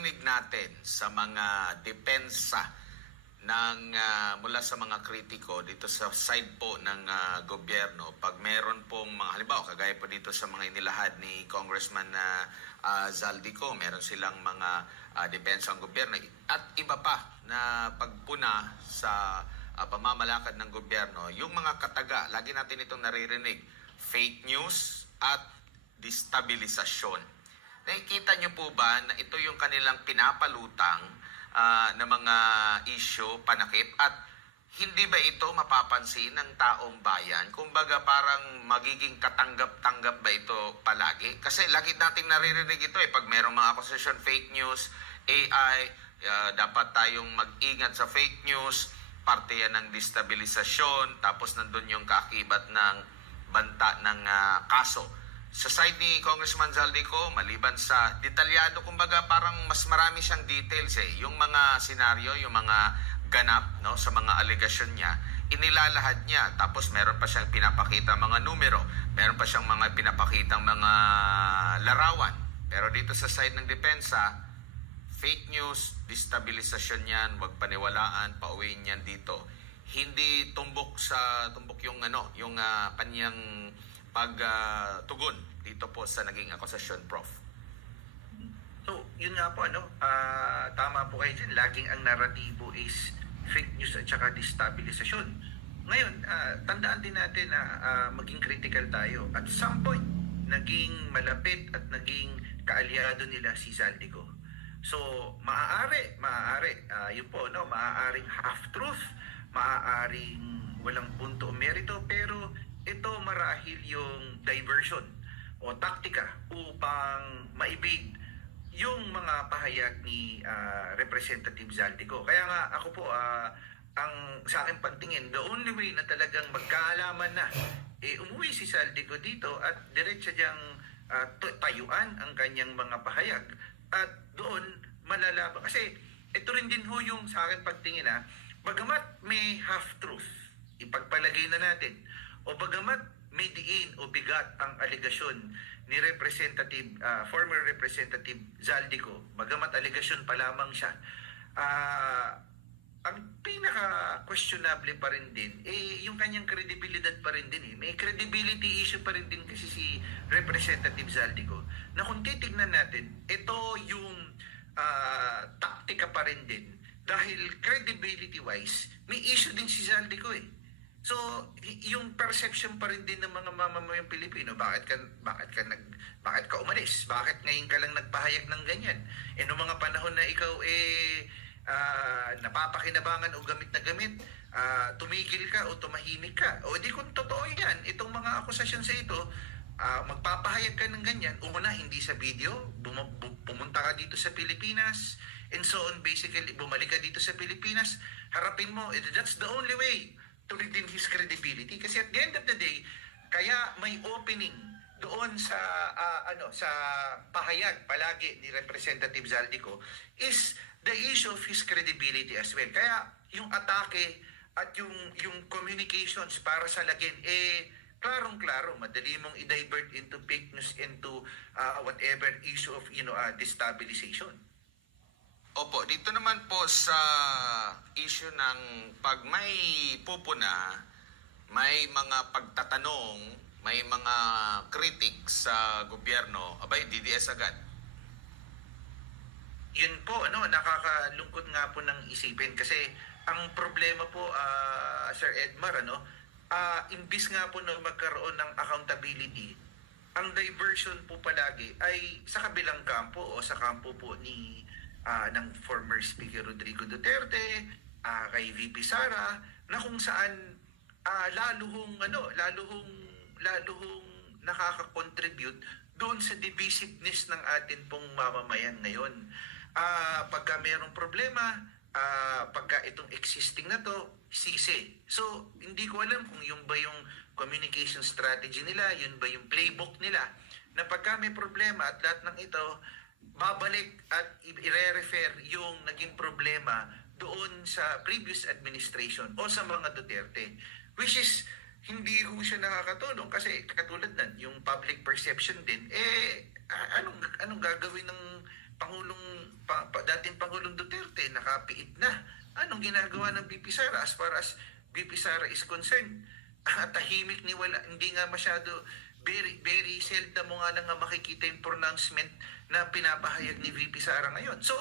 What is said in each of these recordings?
naririnig natin sa mga depensa ng mula sa mga kritiko dito sa side po ng gobyerno, pag meron pong mga halimbawa kagaya po dito sa mga inilahad ni Congressman Zaldico, meron silang mga depensa ng gobyerno at iba pa na pagpuna sa pamamalakad ng gobyerno, yung mga kataga, lagi natin itong naririnig, fake news at destabilisasyon. Nakikita niyo po ba na ito yung kanilang pinapalutang na mga issue, panakip, at hindi ba ito mapapansin ng taong bayan? Kumbaga parang magiging katanggap-tanggap ba ito palagi? Kasi lagi nating naririnig ito pag merong mga accusation, fake news, AI, dapat tayong mag-ingat sa fake news, parte yan ng destabilisasyon, tapos nandun yung kaakibat ng banta ng kaso. Sa side ni Congressman Zaldico, maliban sa detalyado, kumbaga parang mas marami siyang details yung mga senaryo, yung mga ganap no, sa mga allegation niya, inilalahad niya. Tapos meron pa siyang pinapakita mga numero, meron pa siyang mga pinapakitang mga larawan. Pero dito sa side ng depensa, fake news, destabilisasyon yan, wag paniwalaan, pauwiin yan dito. Hindi tumbok yung yung kanyang pagtugon dito po sa naging akusasyon, Prof. So, yun nga po, tama po kayo dyan. Laging ang naratibo is fake news at saka destabilisasyon. Ngayon, tandaan din natin na maging critical tayo. At some point, naging malapit at naging kaalyado nila si Zaldico. So, maaari, yun po, maaaring half-truth, maaaring walang punto o merito, pero ito marahil yung diversion o taktika upang maibig yung mga pahayag ni Representative Zaldico. Kaya nga ako po, ang sa akin pantingin, the only way na talagang magkaalaman na, umuwi si Zaldico dito at diretso diyang tayuan ang kanyang mga pahayag. At doon malalaban. Kasi ito rin din ho yung sa akin pagtingin bagamat may half-truth, ipagpalagay na natin, o bagamat may diin o bigat ang aligasyon ni former Representative Zaldico, bagamat aligasyon pa lamang siya, ang pinaka-questionable pa rin din, yung kanyang credibility pa rin din. May credibility issue pa rin din kasi si Representative Zaldico, na kung titignan natin, ito yung taktika pa rin din. Dahil credibility-wise, may issue din si Zaldico So, yung perception pa rin din ng mga mamamayang Pilipino, bakit ka umalis? Bakit ngayon ka lang nagpahayag ng ganyan? Noong mga panahon na ikaw napapakinabangan o gamit na gamit, tumigil ka o tumahimik ka. O di kung totoo yan, itong mga akusasyon sa ito, magpapahayag ka ng ganyan, una hindi sa video, pumunta ka dito sa Pilipinas, and so on, basically, bumalik ka dito sa Pilipinas, harapin mo, that's the only way to redeem his credibility. Kasi at the end of the day, kaya may opening doon sa sa pahayag palagi ni Representative Zaldico is the issue of his credibility as well. Kaya yung atake at yung communications para sa lagin, klarong-klaro, madali mong i-divert into fake news, into whatever issue of destabilization. Opo, dito naman po sa issue ng pag may pupuna, may mga pagtatanong, may mga critics sa gobyerno, abay, DDS agad. Yun po, nakakalungkot nga po ng isipin kasi ang problema po, Sir Edmar, imbis nga po na magkaroon ng accountability, ang diversion po palagi ay sa kabilang kampo o sa kampo po ng former Speaker Rodrigo Duterte, kay VP Sara, na kung saan lalo hong nakaka-contribute doon sa divisiveness ng atin pong mamamayan ngayon. Pagka mayroong problema, pagka itong existing na to, sisi. So, hindi ko alam kung yun ba yung communication strategy nila, yun ba yung playbook nila, na pagka may problema at lahat ng ito, babalik at i-refer yung naging problema doon sa previous administration o sa mga Duterte, which is hindi ko siya nakakatulong kasi katulad nan yung public perception din anong gagawin ng nakapiit na. Anong ginagawa ng VP Sara as far as VP Sara is concerned? Tahimik ni wala, hindi nga masyado, very seldom mo nga lang nga makikita yung pronouncement na pinapahayag ni VP Sara ngayon. So,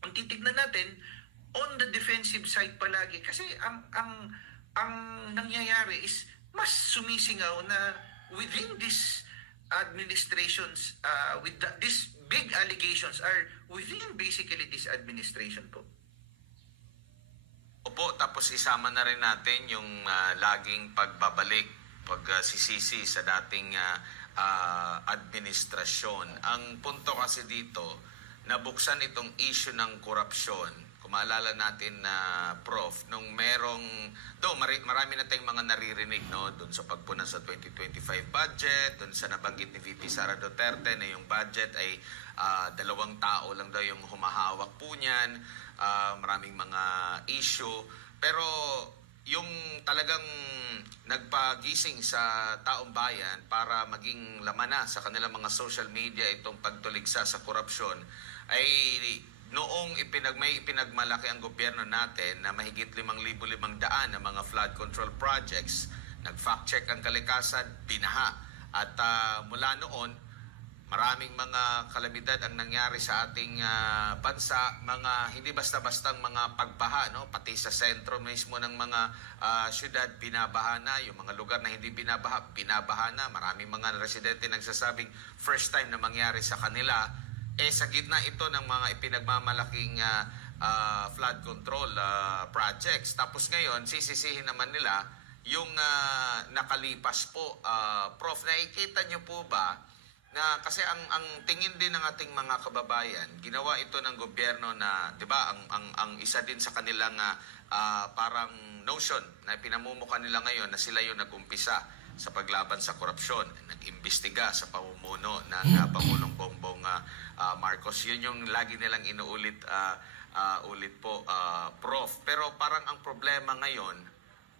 kung titignan natin, on the defensive side palagi, kasi ang nangyayari is mas sumisingaw na within this administrations, these big allegations are within basically this administration po. Opo, tapos isama na rin natin yung laging pagbabalik, pagsisisi sa dating administrasyon. Ang punto kasi dito, nabuksan itong issue ng korupsyon. Kung maalala natin na Prof, nung merong, marami na tayong mga naririnig, no, doon sa pagpuna sa 2025 budget, doon sa nabanggit ni VP Sara Duterte na yung budget ay 2 tao lang daw yung humahawak po niyan, maraming mga issue. Pero yung talagang nagpagising sa taong bayan para maging laman na sa kanilang mga social media itong pagtuligsa sa korupsyon ay noong may ipinagmalaki ang gobyerno natin na mahigit 5,500 na mga flood control projects, nag-fact check ang kalikasan, binaha. At mula noon, maraming mga kalamidad ang nangyari sa ating bansa, mga hindi basta-bastang mga pagbaha, no? Pati sa sentro mismo ng mga syudad, binabaha na. Yung mga lugar na hindi binabaha, binabaha na. Maraming mga residente nagsasabing first time na mangyari sa kanila. Sa gitna ito ng mga ipinagmamalaking flood control projects. Tapos ngayon, sisisihin naman nila yung nakalipas po. Prof, nakikita nyo po ba na kasi ang tingin din ng ating mga kababayan, ginawa ito ng gobyerno na, 'di ba, ang isa din sa kanilang parang notion na pinamumuka nila ngayon na sila yung nag-umpisa sa paglaban sa korupsyon, nag-imbestiga sa pamumuno ng Pangulong Bongbong Marcos. Yun yung lagi nilang inuulit ulit po, Prof. Pero parang ang problema ngayon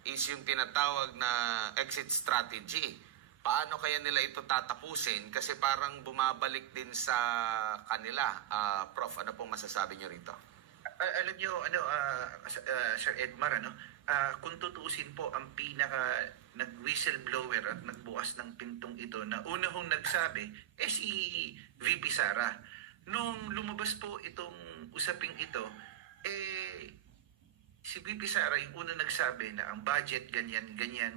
is yung tinatawag na exit strategy. Paano kaya nila ito tatapusin? Kasi parang bumabalik din sa kanila. Prof, ano pong masasabi nyo rito? Alam nyo, Sir Edmar, kung tutuusin po, ang pinaka nag-whistleblower at nagbukas ng pintong ito na una hong nagsabi, si VP Sara. Nung lumabas po itong usaping ito, si VP Sara yung una nagsabi na ang budget ganyan,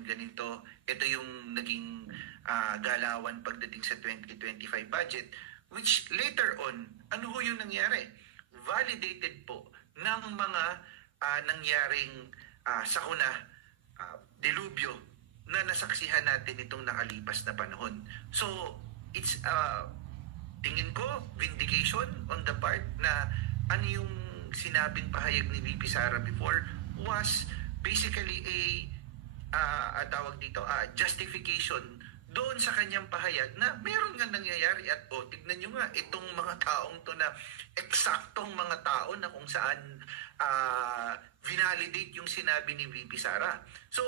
ganito. Ito yung naging galawan pagdating sa 2025 budget, which later on, ano ho yung nangyari? Validated po ng mga nangyaring sakuna, delubyo na nasaksihan natin itong nakalipas na panahon. So, it's tingin ko, vindication on the part na ano yung sinabing pahayag ni VP Sara before was basically tawag dito, justification doon sa kanyang pahayag na meron nga nangyayari at tignan nyo nga itong mga taong to na eksaktong mga tao na kung saan vinalidate yung sinabi ni VP Sara. So,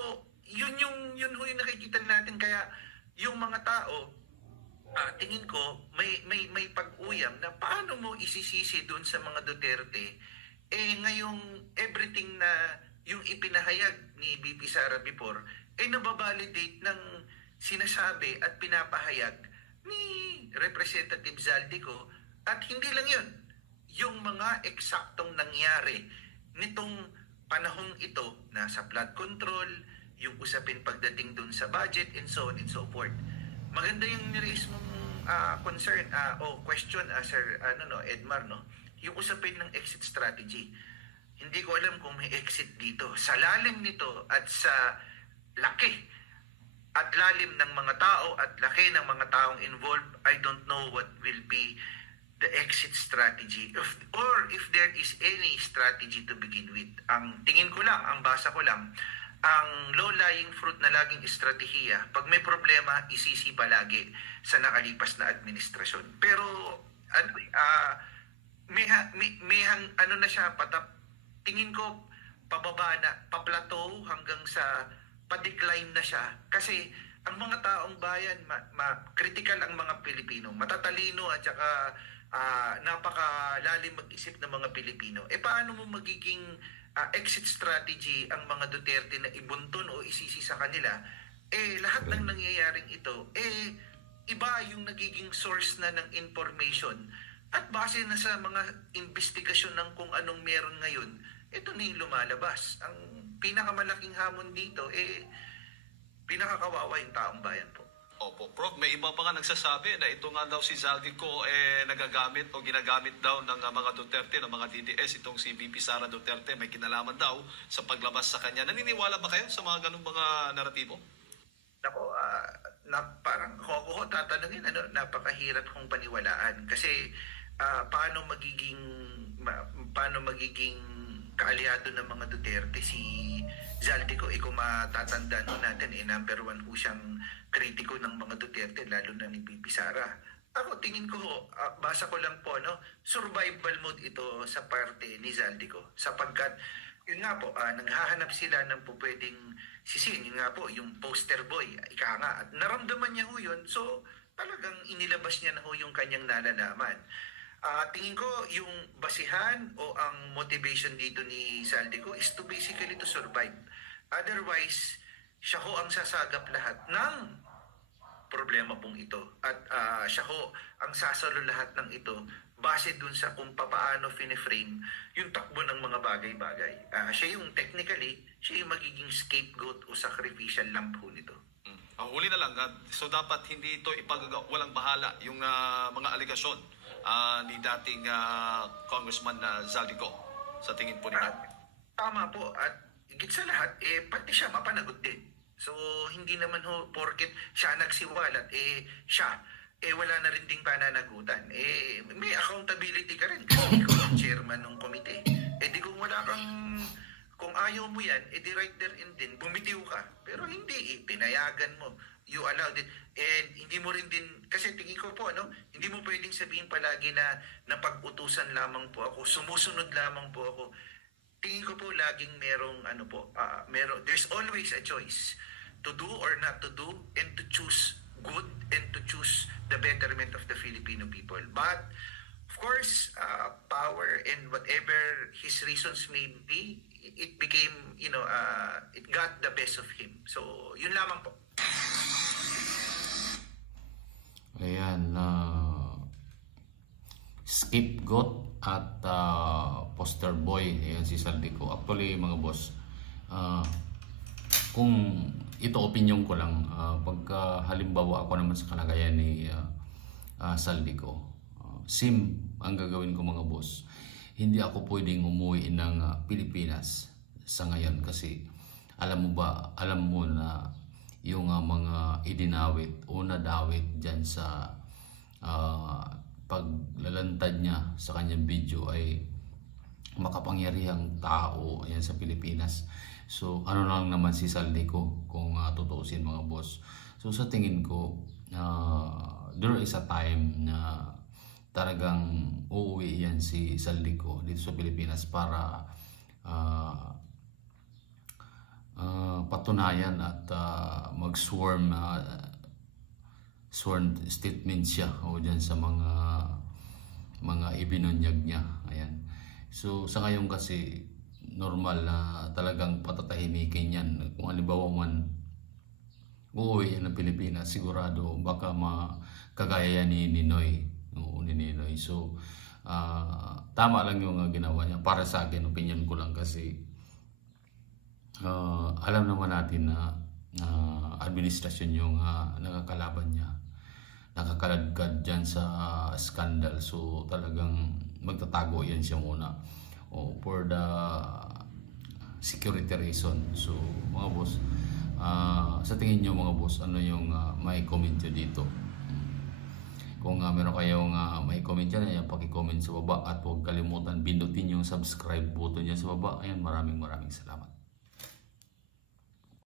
yun yung nakikita natin, kaya yung mga tao tingin ko may pag-uyam na paano mo isisisi doon sa mga Duterte ngayong everything na yung ipinahayag ni VP Sara before nababalidate ng sinasabi at pinapahayag ni Representative Zaldico. At hindi lang yun, yung mga eksaktong nangyari nitong panahong ito na sa flood control, yung usapin pagdating dun sa budget and so on and so forth. Maganda yung niraise mong concern o question, Sir Edmar, no? Yung usapin ng exit strategy. Hindi ko alam kung may exit dito. Sa lalim nito at sa laki at lalim ng mga tao at laki ng mga taong involved, I don't know what will be the exit strategy or if there is any strategy to begin with. Ang tingin ko lang, ang basa ko lang, ang low-lying fruit na laging estratehiya, pag may problema, isisi palagi sa nakalipas na administrasyon. Pero na siya, tingin ko pababa na, pa-plateau hanggang sa pa-decline na siya. Kasi ang mga taong bayan, critical ang mga Pilipino, matatalino at saka napakalalim mag-isip ng mga Pilipino. Paano mo magiging exit strategy ang mga Duterte na ibunton o isisi sa kanila? Lahat ng nangyayaring ito, iba yung nagiging source na ng information. At base na sa mga investigasyon ng kung anong meron ngayon, ito na yung lumalabas. Ang pinakamalaking hamon dito, pinakakawawa yung taong bayan po. Opo, Prof, may iba pa nga nagsasabi na ito nga daw si Zaldico nagagamit o ginagamit daw ng mga Duterte, ng mga DDS, itong si VP Sara Duterte, may kinalaman daw sa paglabas sa kanya. Naniniwala ba kayo sa mga ganung mga naratibo? Ako, parang ako tatanungin, napakahirap kong paniwalaan. Kasi paano magiging kaalyado ng mga Duterte si Zaldico? Kung matatandaan ho natin, number 1 ho siyang kritiko ng mga Duterte, lalo na ni VP Sara. Ako, tingin ko, basa ko lang po, survival mode ito sa parte ni Zaldico. Sapagkat, yun nga po, naghahanap sila ng po pwedeng sisin. Yun nga po, yung poster boy, ika nga. At naramdaman niya ho yun, so talagang inilabas niya na ho yung kanyang nalalaman. Tingin ko, yung basihan o ang motivation dito ni Zaldico is to basically to survive. Otherwise, siya ho ang sasagap lahat ng problema pong ito. At siya ho ang sasalo lahat ng ito base dun sa kung paano fine-frame yung takbo ng mga bagay-bagay. Siya yung technically, siya yung magiging scapegoat o sacrificial lamb ho nito. Huli na lang, so dapat hindi ito walang bahala yung mga aligasyon ni dating Congressman Zaldico sa tingin po nila. Tama po, at higit sa lahat, pati siya mapanagot din. So, hindi naman ho, porket siya nagsiwalat, siya, wala na rin ding pananagutan. May accountability ka rin kasi ikaw ang chairman ng komite. Di kung wala kang, kung ayaw mo yan, di right there and then, bumitiw ka. Pero hindi, pinayagan mo. You allowed it. And hindi mo rin din, kasi tingin ko po, hindi mo pwedeng sabihin palagi na napag-utusan lamang po ako, sumusunod lamang po ako. Tingin ko po laging there's always a choice to do or not to do, and to choose good and to choose the betterment of the Filipino people. But of course, power and whatever his reasons may be, it became, it got the best of him. So, yun lamang po. Ayan, scapegoat at poster boy, ayan si Zaldico. Actually, mga boss, kung ito opinion ko lang, pagka halimbawa ako naman sa kalagayan ni Zaldico, sim ang gagawin ko, mga boss. Hindi ako pwedeng umuwi ng Pilipinas sa ngayon kasi alam mo na yung mga idinawit o nadawit dyan sa paglalantad niya sa kanyang video ay makapangyarihang tao yan sa Pilipinas. So ano lang naman si Zaldico kung tutuusin, mga boss. So sa tingin ko, there is a time na talagang uuwi yan si Zaldico dito sa Pilipinas para patunayan at mag-sworn statement siya o dyan sa mga ibinunyag niya. Ayan. So sa ngayon kasi normal na talagang patatahimikin yan. Kung halimbawa man uuwi yan ng Pilipinas, sigurado baka makagaya yan ni Ninoy. So tama lang yung ginawa niya. Para sa akin, opinion ko lang kasi alam naman natin na administrasyon yung nakakalaban niya, nakakalagad dyan sa scandal. So talagang magtatago yan siya muna for the security reason. So mga boss, sa tingin nyo, mga boss, ano yung may comment nyo dito? Kung meron kayong may comment dyan, ayan, paki-comment sa baba at huwag kalimutan pindutin yung subscribe button dyan sa baba. Ayan, maraming salamat.